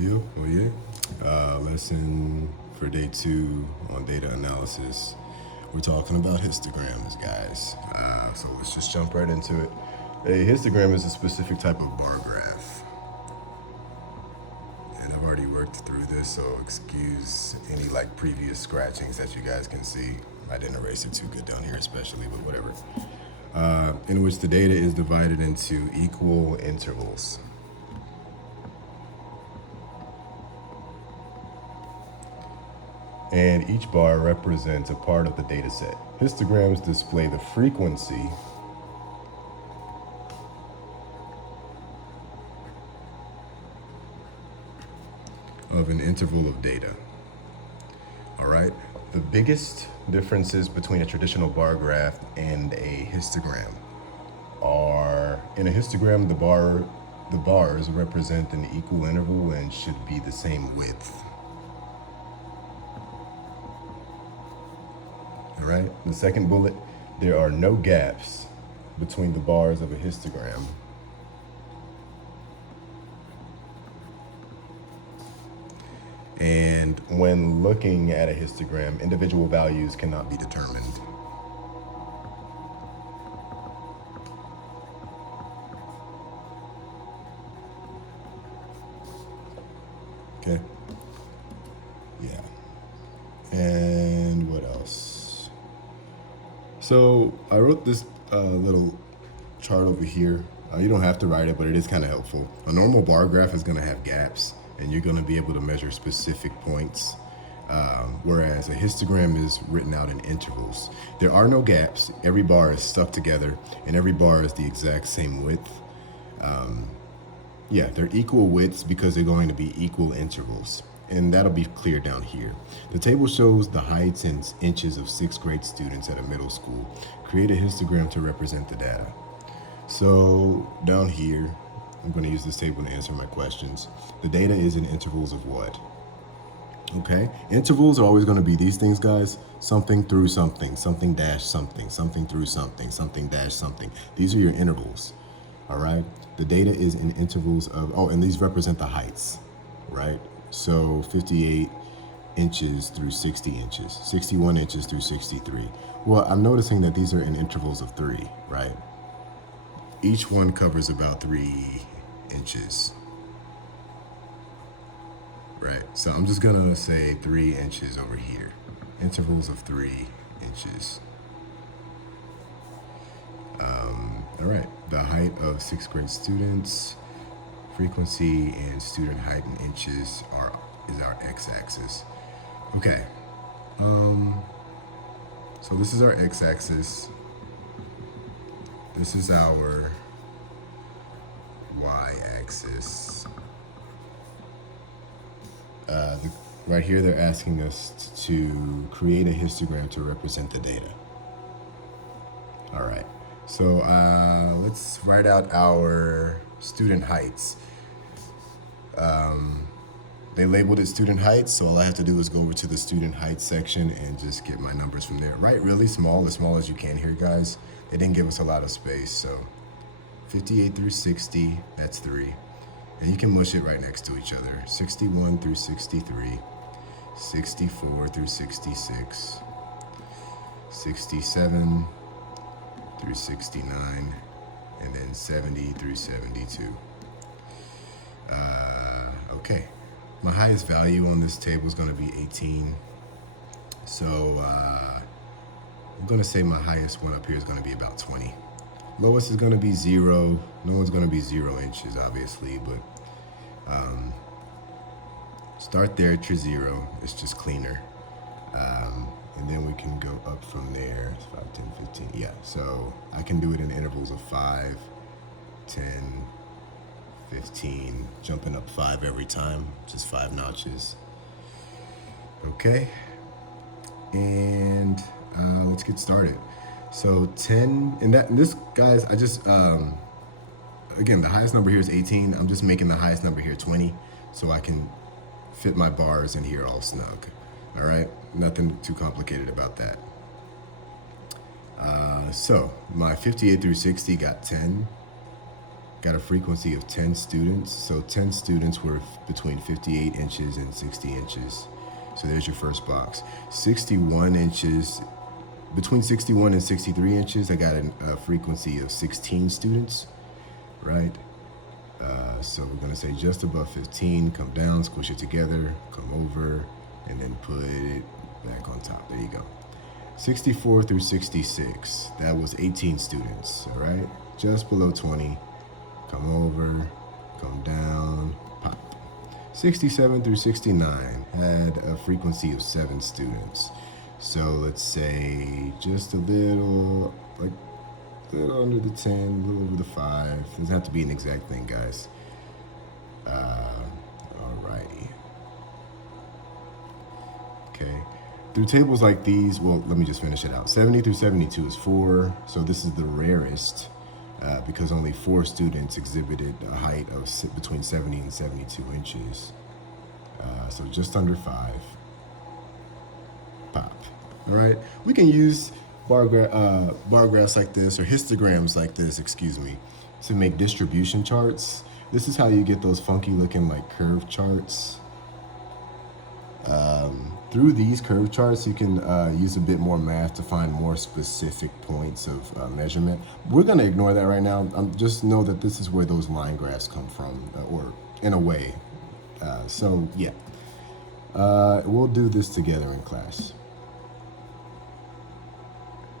Yo, oh yeah. Lesson for day 2 on data analysis. We're talking about histograms, guys. So let's just jump right into it. A histogram is a specific type of bar graph. And I've already worked through this, so excuse any previous scratchings that you guys can see. I didn't erase it too good down here especially, but whatever. In which the data is divided into equal intervals. And each bar represents a part of the data set. Histograms display the frequency of an interval of data. All right, the biggest differences between a traditional bar graph and a histogram are, in a histogram, the bars represent an equal interval and should be the same width. All right, the second bullet, there are no gaps between the bars of a histogram. And when looking at a histogram, individual values cannot be determined. Okay. Yeah. And what else? So I wrote this little chart over here. You don't have to write it, but it is kind of helpful. A normal bar graph is going to have gaps, and you're going to be able to measure specific points, whereas a histogram is written out in intervals. There are no gaps. Every bar is stuck together, and every bar is the exact same width. Yeah, they're equal widths because they're going to be equal intervals, and that'll be clear down here. The table shows the heights in inches of 6th grade students at a middle school. Create a histogram to represent the data. So down here, I'm going to use this table to answer my questions. The data is in intervals of what? Okay, intervals are always going to be these things, guys. Something through something, something dash something, something through something, something dash something. These are your intervals, all right? The data is in intervals of, oh, and these represent the heights, right? So 58 inches through 60 inches, 61 inches through 63. Well, I'm noticing that these are in intervals of 3, right? Each one covers about 3 inches. Right, so I'm just gonna say 3 inches over here. Intervals of 3 inches. All right, the height of 6th grade students, frequency and student height in inches is our x-axis. Okay, so this is our x-axis. This is our y-axis. Right here, they're asking us to create a histogram to represent the data. All right, so let's write out our student heights. They labeled it student heights, so all I have to do is go over to the student heights section and just get my numbers from there. Write really small, as small as you can here, guys. They didn't give us a lot of space, so 58 through 60, that's 3. And you can mush it right next to each other. 61 through 63, 64 through 66, 67 through 69, and then 70 through 72. Okay, my highest value on this table is gonna be 18. So I'm gonna say my highest one up here is gonna be about 20. Lowest is gonna be 0. No one's gonna be 0 inches, obviously, but start there at your 0. It's just cleaner. And then we can go up from there. It's 5, 10, 15. Yeah, so I can do it in intervals of 5, 10, 15, jumping up 5 every time, just 5 notches. Okay, and let's get started. So 10, and this, guys, I just, again, the highest number here is 18. I'm just making the highest number here 20, so I can fit my bars in here all snug. All right, nothing too complicated about that. So my 58 through 60 got 10. got a frequency of 10 students. So 10 students were between 58 inches and 60 inches. So there's your first box. 61 inches, between 61 and 63 inches, I got a frequency of 16 students, right? So we're gonna say just above 15, come down, squish it together, come over, and then put it back on top. There you go. 64 through 66, that was 18 students, all right? Just below 20, come over, come down, pop. 67 through 69 had a frequency of 7 students. So let's say just a little, like a little under the 10, a little over the 5. Doesn't have to be an exact thing, guys. Alrighty. Okay. Through tables like these, well, let me just finish it out. 70 through 72 is 4. So this is the rarest because only 4 students exhibited a height of between 70 and 72 inches. So just under 5. Pop. All right. We can use bar graphs like this, or histograms like this, excuse me, to make distribution charts. This is how you get those funky looking like curve charts. Through these curve charts, you can use a bit more math to find more specific points of measurement. We're going to ignore that right now. Just know that this is where those line graphs come from, or in a way. So yeah, we'll do this together in class.